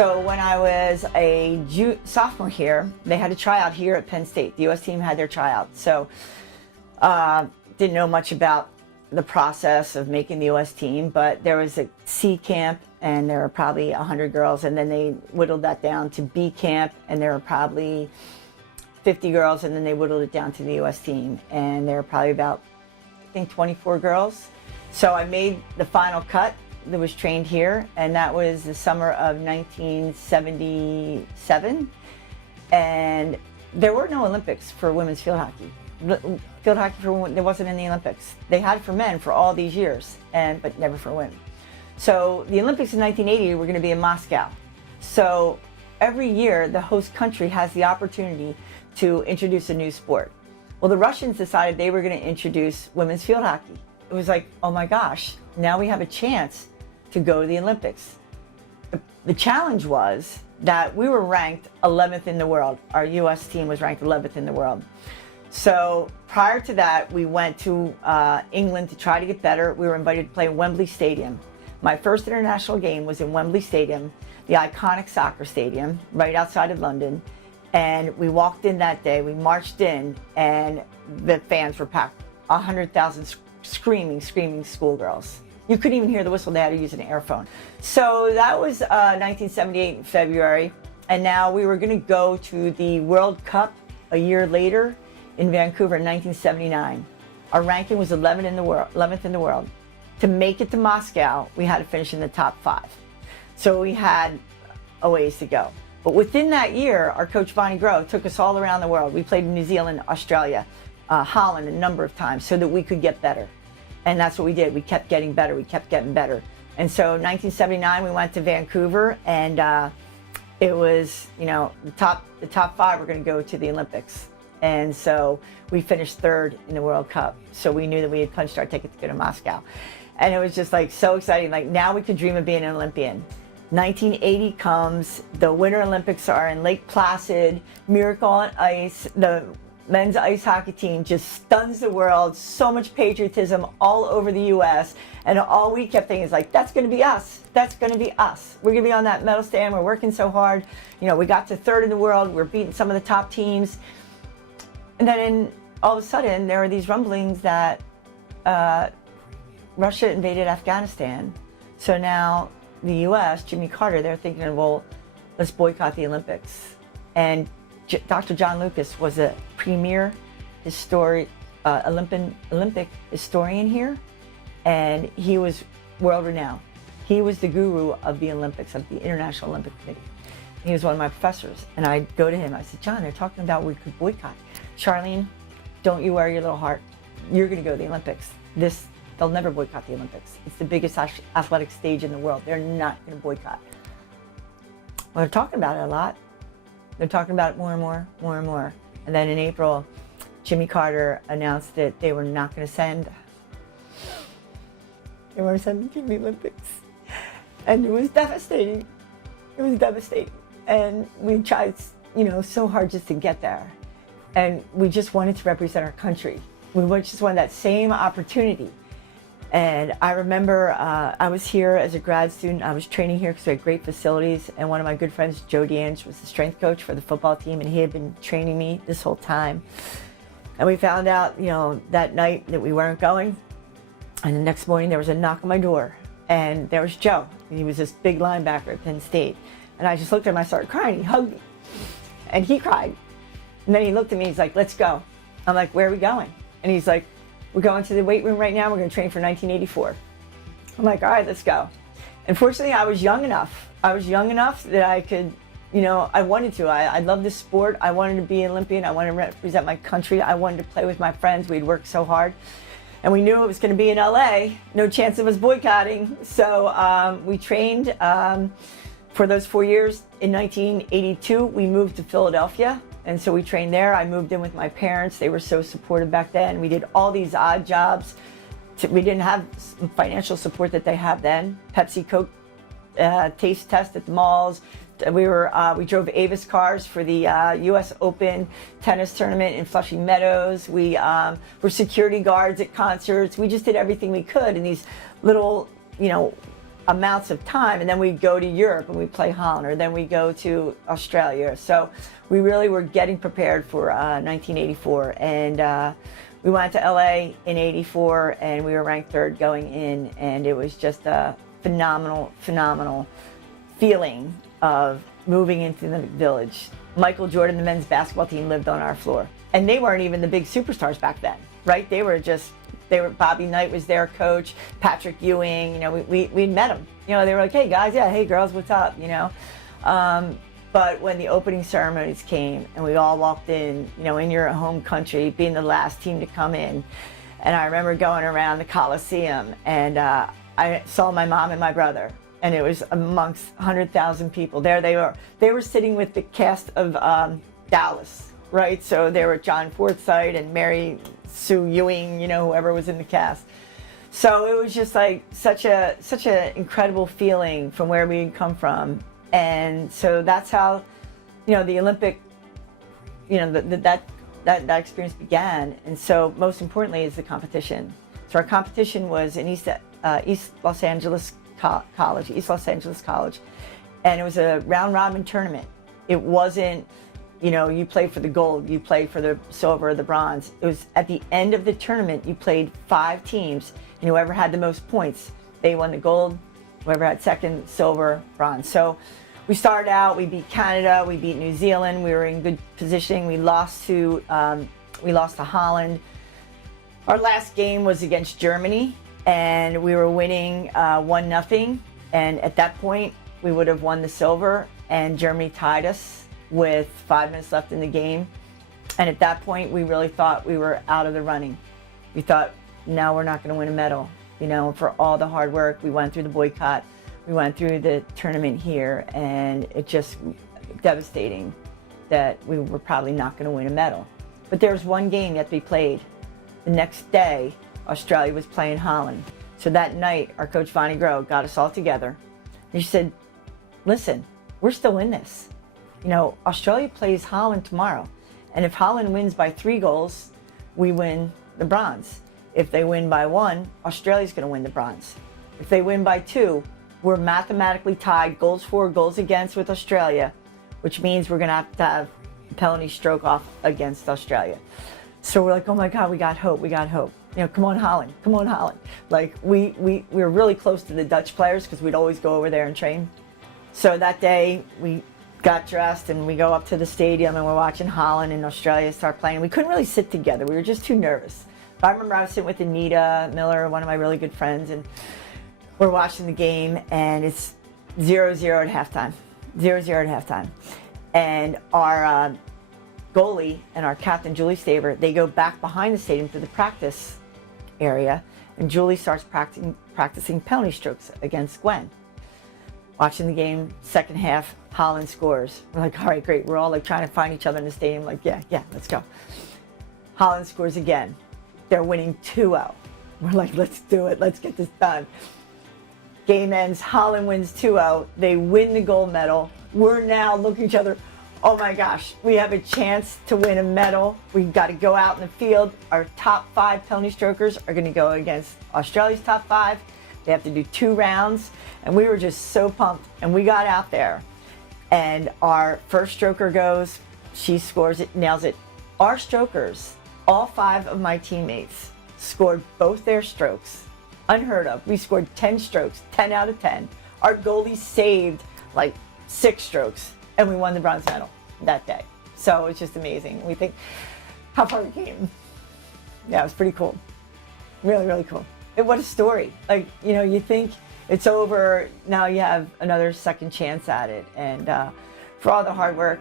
So when I was a sophomore here, they had a tryout here at Penn State. The U.S. team had their tryout. So didn't know much about the process of making the U.S. team, but there was a C camp, and there were probably 100 girls, and then they whittled that down to B camp, and there were probably 50 girls, and then they whittled it down to the U.S. team, and there were probably about, I think, 24 girls. So I made the final cut that was trained here, and that was the summer of 1977, and there were no Olympics for women's field hockey. Field hockey for women, there wasn't in the Olympics. They had it for men for all these years, but never for women. So the Olympics in 1980 were going to be in Moscow. So every year the host country has the opportunity to introduce a new sport. Well, the Russians decided they were going to introduce women's field hockey. It was like, oh my gosh, now we have a chance to go to the Olympics. The challenge was that we were ranked 11th in the world. Our U.S. team was ranked 11th in the world. So prior to that, we went to England to try to get better. We were invited to play in Wembley Stadium. My first international game was in Wembley Stadium, the iconic soccer stadium right outside of London. And we walked in that day, we marched in, and the fans were packed. 100,000 screaming schoolgirls. You couldn't even hear the whistle, they had to use an airphone. So that was 1978 in February. And now we were gonna go to the World Cup a year later in Vancouver in 1979. Our ranking was 11th in the world. To make it to Moscow, we had to finish in the top 5. So we had a ways to go. But within that year, our coach Bonnie Grove took us all around the world. We played in New Zealand, Australia, Holland a number of times so that we could get better. And that's what we did. We kept getting better. We kept getting better. And so 1979, we went to Vancouver, and it was, you know, the top 5 were going to go to the Olympics. And so we finished 3rd in the World Cup. So we knew that we had punched our ticket to go to Moscow. And it was just like so exciting. Like now we could dream of being an Olympian. 1980 comes, the Winter Olympics are in Lake Placid, Miracle on Ice. The men's ice hockey team just stuns the world. So much patriotism all over the U.S. And all we kept thinking is like, that's going to be us. That's going to be us. We're going to be on that medal stand. We're working so hard. You know, we got to 3rd in the world. We're beating some of the top teams. And then all of a sudden, there were these rumblings that Russia invaded Afghanistan. So now the U.S., Jimmy Carter, they're thinking, well, let's boycott the Olympics. And Dr. John Lucas was a premier Olympic historian here, and he was world renowned. He was the guru of the Olympics, of the International Olympic Committee. He was one of my professors, and I'd go to him. I said, John, they're talking about we could boycott. Charlene, don't you wear your little heart. You're going to go to the Olympics. They'll never boycott the Olympics. It's the biggest athletic stage in the world. They're not going to boycott. Well, they're talking about it a lot. They're talking about it more and more, more and more. And then in April, Jimmy Carter announced that they were not going to send. They weren't sending to the Olympics. And it was devastating. It was devastating. And we tried, you know, so hard just to get there. And we just wanted to represent our country. We just wanted that same opportunity. And I remember I was here as a grad student. I was training here because we had great facilities. And one of my good friends, Joe DeAnge, was the strength coach for the football team. And he had been training me this whole time. And we found out, you know, that night that we weren't going. And the next morning there was a knock on my door. And there was Joe. And he was this big linebacker at Penn State. And I just looked at him, I started crying. He hugged me. And he cried. And then he looked at me, he's like, let's go. I'm like, where are we going? And he's like, we're going to the weight room right now. We're going to train for 1984. I'm like, all right, let's go. Unfortunately, I was young enough. I was young enough that I could, you know, I wanted to. I love this sport. I wanted to be an Olympian. I wanted to represent my country. I wanted to play with my friends. We'd worked so hard. And we knew it was going to be in LA. No chance of us boycotting. So we trained for those 4 years. In 1982, we moved to Philadelphia. And so we trained there. I moved in with my parents. They were so supportive back then. We did all these odd jobs. We didn't have financial support that they have then. Pepsi, Coke, taste test at the malls. We drove Avis cars for the U.S. Open tennis tournament in Flushing Meadows. We were security guards at concerts. We just did everything we could in these little, you know, amounts of time, and then we'd go to Europe and we'd play Holland, or then we go to Australia. So we really were getting prepared for 1984, and we went to LA in '84, and we were ranked third going in, and it was just a phenomenal feeling of moving into the village. Michael Jordan, the men's basketball team, lived on our floor, and they weren't even the big superstars back then, right? They were Bobby Knight was their coach, Patrick Ewing, you know, we met them. You know, they were like, hey guys, yeah, hey girls, what's up, you know? But when the opening ceremonies came and we all walked in, you know, in your home country, being the last team to come in, and I remember going around the Coliseum, and I saw my mom and my brother, and it was amongst 100,000 people. There they were sitting with the cast of Dallas, right? So there were John Forsythe and Mary Sue Ewing, you know, whoever was in the cast. So it was just like such a incredible feeling from where we come from. And so that's how, you know, the Olympic, you know, that experience began. And so most importantly is the competition. So our competition was in East Los Angeles College, and it was a round robin tournament. It wasn't, you know, you played for the gold, you played for the silver or the bronze. It was at the end of the tournament, you played 5 teams, and whoever had the most points, they won the gold. Whoever had second, silver, bronze. So we started out, we beat Canada, we beat New Zealand, we were in good positioning. We lost to Holland. Our last game was against Germany, and we were winning 1-0. And at that point, we would have won the silver, and Germany tied us with 5 minutes left in the game. And at that point, we really thought we were out of the running. We thought, now we're not going to win a medal. You know, for all the hard work, we went through the boycott, we went through the tournament here, and it just devastating that we were probably not going to win a medal. But there was one game yet to be played. The next day, Australia was playing Holland. So that night, our coach, Vonnie Groh, got us all together. And she said, listen, we're still in this. You know, Australia plays Holland tomorrow. And if Holland wins by 3 goals, we win the bronze. If they win by 1, Australia's going to win the bronze. If they win by 2, we're mathematically tied goals for, goals against with Australia, which means we're going to have a penalty stroke off against Australia. So we're like, oh my God, we got hope, we got hope. You know, come on Holland, come on Holland. Like we were really close to the Dutch players because we'd always go over there and train. So that day we got dressed and we go up to the stadium and we're watching Holland and Australia start playing. We couldn't really sit together. We were just too nervous. But I remember I was sitting with Anita Miller, one of my really good friends, and we're watching the game, and it's 0-0 at halftime. 0-0 at halftime. And our goalie and our captain, Julie Staver, they go back behind the stadium to the practice area, and Julie starts practicing penalty strokes against Gwen. Watching the game, second half, Holland scores. We're like, all right, great. We're all like trying to find each other in the stadium, like, yeah, let's go. Holland scores again. They're winning 2-0. We're like, let's do it. Let's get this done. Game ends. Holland wins 2-0. They win the gold medal. We're now looking at each other. Oh my gosh, we have a chance to win a medal. We've got to go out in the field. Our top 5 penalty strokers are going to go against Australia's top 5. They have to do 2 rounds. And we were just so pumped. And we got out there. And our first stroker goes. She scores it, nails it. Our strokers, all 5 of my teammates, scored both their strokes. Unheard of. We scored 10 strokes, 10 out of 10. Our goalie saved like 6 strokes, and we won the bronze medal that day. So it's just amazing. We think how far we came. Yeah, it was pretty cool. Really, really cool. What a story. Like, you know, you think it's over, now you have another second chance at it. And for all the hard work